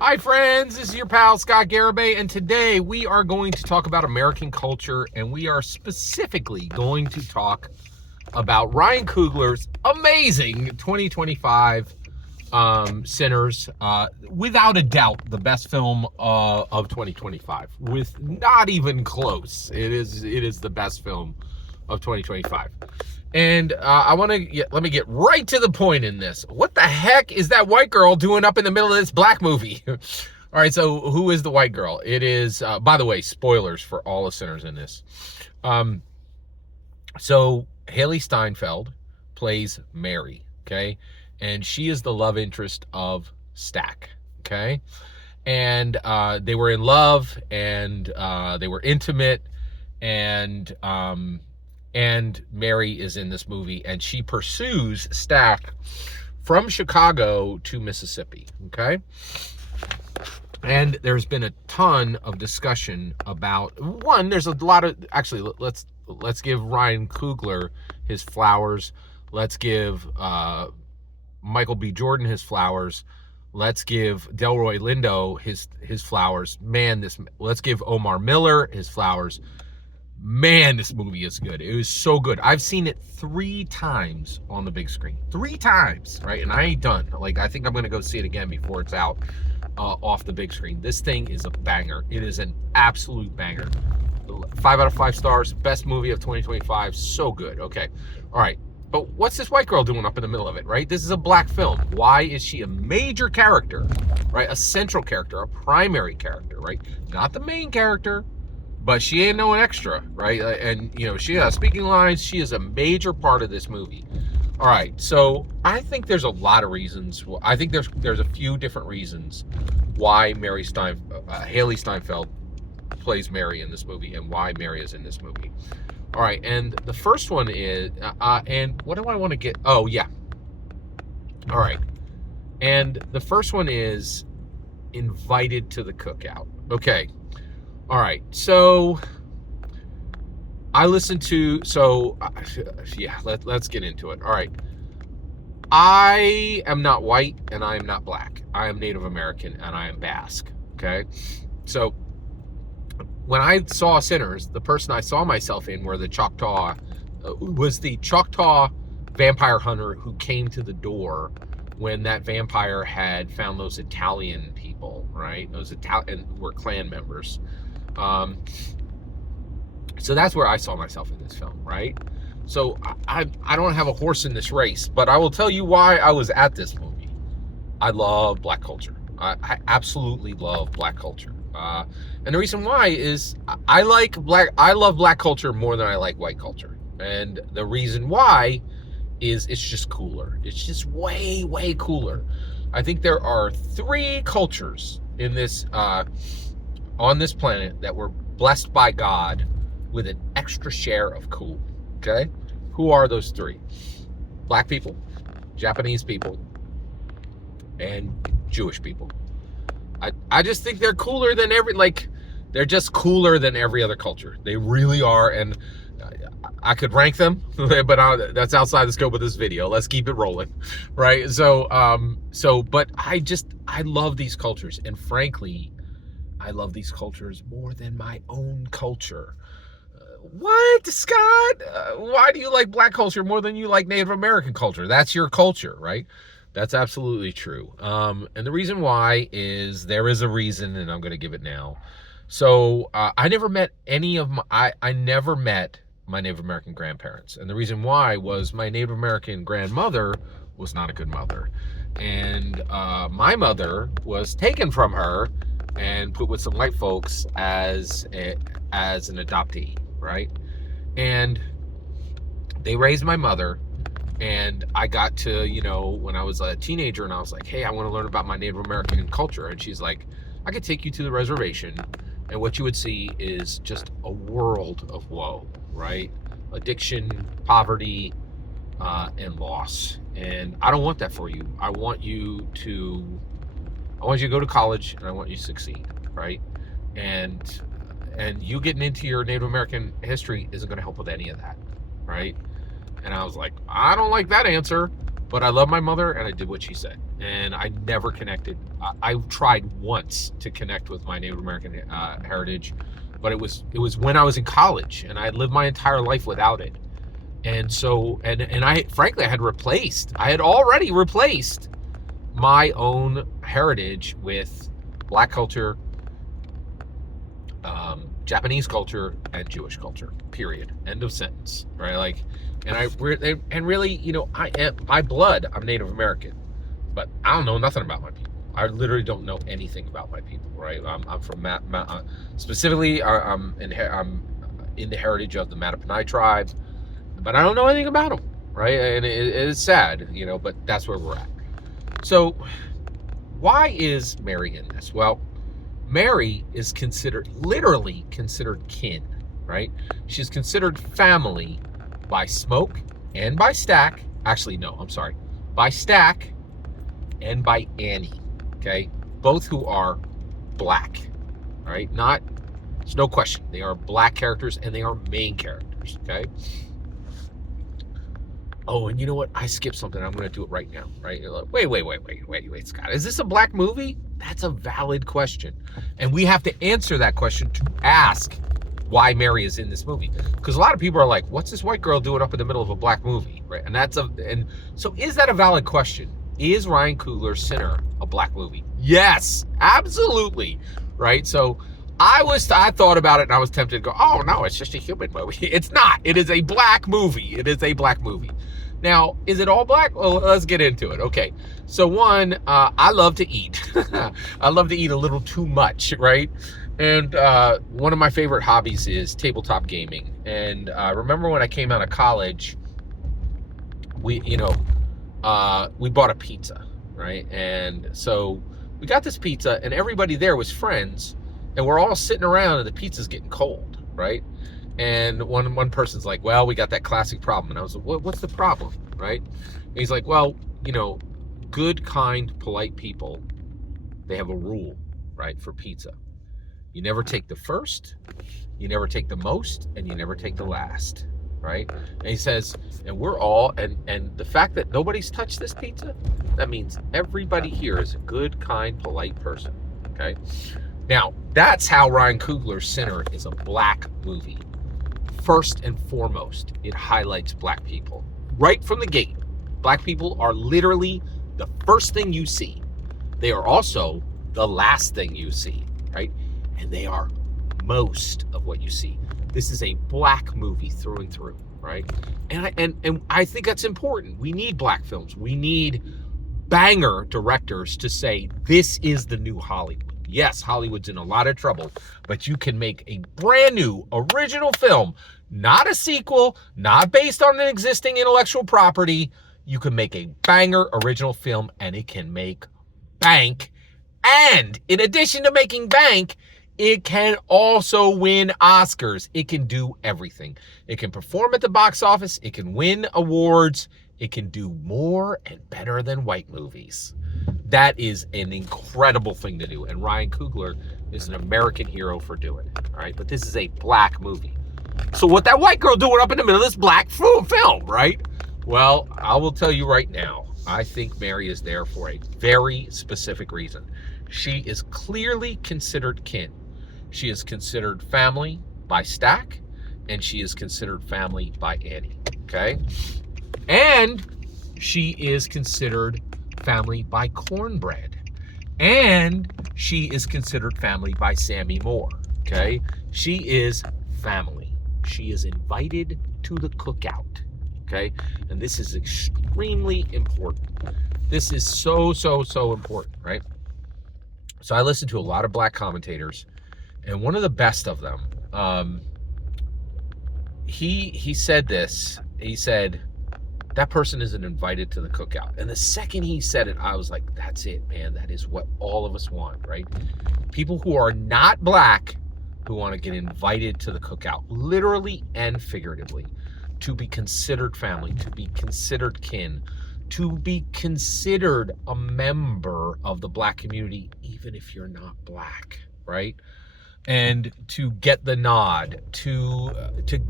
Hi, friends. This is your pal Scott Garibay, and today we are going to talk about American culture, and we are specifically going to talk about Ryan Coogler's amazing 2025 Sinners. Without a doubt, the best film of 2025, with not even close. It is the best film of 2025. And let me get right to the point in this. What the heck is that white girl doing up in the middle of this black movie? All right, so who is the white girl? It is, by the way, spoilers for all the sinners in this. So Haley Steinfeld plays Mary, okay? And she is the love interest of Stack, okay? And they were in love, and they were intimate, and Mary is in this movie, and she pursues Stack from Chicago to Mississippi, okay? And there's been a ton of discussion about, one, there's a lot of, actually, let's give Ryan Coogler his flowers. Let's give Michael B. Jordan his flowers. Let's give Delroy Lindo his flowers. Man, let's give Omar Miller his flowers. Man, this movie is good. It was so good. I've seen it 3 times on the big screen. 3 times, right? And I ain't done. Like, I think I'm going to go see it again before it's out off the big screen. This thing is a banger. It is an absolute banger. 5 out of 5 stars. Best movie of 2025. So good. Okay. All right. But what's this white girl doing up in the middle of it, right? This is a black film. Why is she a major character, right? A central character, a primary character, right? Not the main character, but she ain't no extra, right? And, she has speaking lines. She is a major part of this movie. All right, so I think there's a lot of reasons. I think there's a few different reasons why Haley Steinfeld plays Mary in this movie, and why Mary is in this movie. All right, and the first one is, and what do I want to get? Oh, yeah. All right, and the first one is invited to the cookout. Okay. All right, so I listened to, let's get into it. All right, I am not white and I am not black. I am Native American and I am Basque, okay? So when I saw Sinners, the person I saw myself in was the Choctaw vampire hunter who came to the door when that vampire had found those Italian people, right? Those Italian were Klan members. So that's where I saw myself in this film, right? So I don't have a horse in this race, but I will tell you why I was at this movie. I love black culture. I absolutely love black culture. And the reason why is I love black culture more than I like white culture. And the reason why is it's just cooler. It's just way, way cooler. I think there are 3 cultures in this on this planet that were blessed by God with an extra share of cool. Okay? Who are those 3? Black people, Japanese people, and Jewish people. I just think they're cooler than they're just cooler than every other culture. They really are, and I could rank them, but that's outside the scope of this video. Let's keep it rolling, right? But I love these cultures, and frankly, I love these cultures more than my own culture. What, Scott? Why do you like black culture more than you like Native American culture? That's your culture, right? That's absolutely true. And the reason why is there is a reason, and I'm going to give it now. So I never met I never met my Native American grandparents. And the reason why was my Native American grandmother was not a good mother. And my mother was taken from her and put with some white folks as an adoptee, right? And they raised my mother, and I got to, when I was a teenager, and I was like, hey, I want to learn about my Native American culture. And she's like, I could take you to the reservation, and what you would see is just a world of woe, right? Addiction, poverty, and loss. And I don't want that for you. I want you to go to college, and I want you to succeed, right? And you getting into your Native American history isn't going to help with any of that, right? And I was like, I don't like that answer. But I love my mother, and I did what she said, and I never connected. I tried once to connect with my Native American heritage, but it was when I was in college, and I had lived my entire life without it. And so, and I frankly, I had already replaced my own heritage with Black culture, Japanese culture, and Jewish culture. Period. End of sentence. Right? Like, and really, I am by blood, I'm Native American, but I don't know nothing about my people. I literally don't know anything about my people. Right? I'm from specifically, I'm in the heritage of the Mattaponi tribe, but I don't know anything about them. Right? And it's sad, but that's where we're at. So, why is Mary in this? Well, Mary is literally considered kin, right? She's considered family by Smoke and by Stack. Actually, no, I'm sorry. By Stack and by Annie, okay? Both who are black, all right? There's no question. They are black characters and they are main characters, okay? Oh, and you know what? I skipped something. I'm going to do it right now, right? You're like, wait, Scott. Is this a black movie? That's a valid question. And we have to answer that question to ask why Mary is in this movie. Because a lot of people are like, what's this white girl doing up in the middle of a black movie, right? And so is that a valid question? Is Ryan Coogler's Sinner a black movie? Yes, absolutely, right? So I thought about it and I was tempted to go, oh no, it's just a human movie. It's not. It is a black movie. It is a black movie. Now, is it all black? Well, let's get into it. Okay. So one, I love to eat. I love to eat a little too much, right? And one of my favorite hobbies is tabletop gaming. And remember when I came out of college, we bought a pizza, right? And so we got this pizza and everybody there was friends and we're all sitting around and the pizza's getting cold, right? And one person's like, well, we got that classic problem. And I was like, what's the problem, right? And he's like, well, good, kind, polite people, they have a rule, right, for pizza. You never take the first, you never take the most, and you never take the last, right? And he says, and we're all, and the fact that nobody's touched this pizza, that means everybody here is a good, kind, polite person, okay? Now, that's how Ryan Coogler's Sinner is a black movie. First and foremost, it highlights black people. Right from the gate, black people are literally the first thing you see. They are also the last thing you see, right? And they are most of what you see. This is a black movie through and through, right? And I think that's important. We need black films. We need banger directors to say, this is the new Hollywood. Yes, Hollywood's in a lot of trouble, but you can make a brand new original film, not a sequel, not based on an existing intellectual property. You can make a banger original film and it can make bank. And in addition to making bank, it can also win Oscars. It can do everything. It can perform at the box office. It can win awards. It can do more and better than white movies. That is an incredible thing to do. And Ryan Coogler is an American hero for doing it. All right. But this is a black movie. So what that white girl doing up in the middle of this black film, right? Well, I will tell you right now, I think Mary is there for a very specific reason. She is clearly considered kin. She is considered family by Stack, and she is considered family by Annie. Okay? And she is considered family by Cornbread. And she is considered family by Sammy Moore. Okay? She is family. She is invited to the cookout. Okay? And this is extremely important. This is so important, right? So I listened to a lot of black commentators, and one of the best of them, he said this. He said, that person isn't invited to the cookout. And the second he said it, I was like, that's it, man. That is what all of us want, right? People who are not black who want to get invited to the cookout, literally and figuratively, to be considered family, to be considered kin, to be considered a member of the black community, even if you're not black, right? And to get the nod, to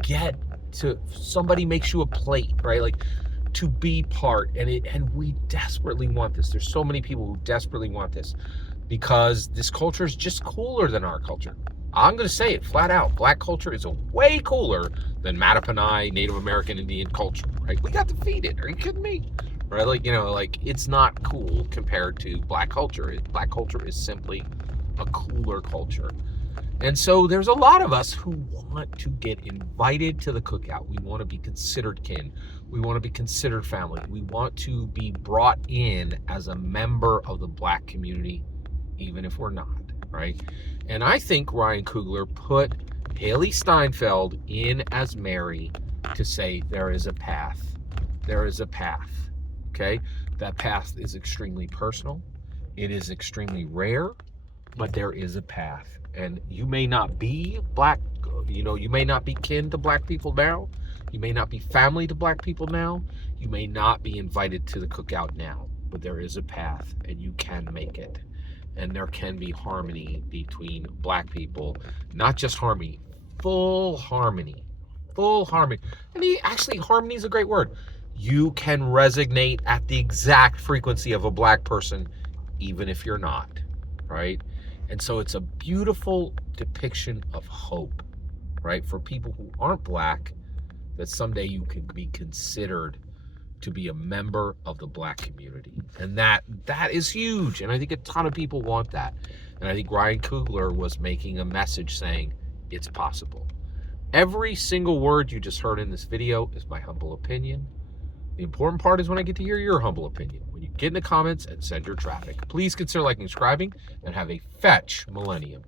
get to somebody makes you a plate, right? Like, to be part, and we desperately want this. There's so many people who desperately want this because this culture is just cooler than our culture. I'm going to say it flat out. Black culture is a way cooler than Mattapanai, Native American Indian culture, right? We got defeated. Are you kidding me? Right? Like, like it's not cool compared to black culture. Black culture is simply a cooler culture. And so there's a lot of us who want to get invited to the cookout. We want to be considered kin. We want to be considered family. We want to be brought in as a member of the black community, even if we're not, right? And I think Ryan Coogler put Haley Steinfeld in as Mary to say there is a path. There is a path, okay? That path is extremely personal. It is extremely rare, but there is a path. And you may not be black, you may not be kin to black people now. You may not be family to black people now. You may not be invited to the cookout now, but there is a path and you can make it. And there can be harmony between black people, not just harmony, full harmony, full harmony. And actually, harmony is a great word. You can resonate at the exact frequency of a black person, even if you're not, right? And so it's a beautiful depiction of hope, right? For people who aren't black, that someday you can be considered to be a member of the black community. And that is huge. And I think a ton of people want that. And I think Ryan Coogler was making a message saying it's possible. Every single word you just heard in this video is my humble opinion. The important part is when I get to hear your humble opinion. When you get in the comments and send your traffic. Please consider liking and subscribing and have a fetch millennium.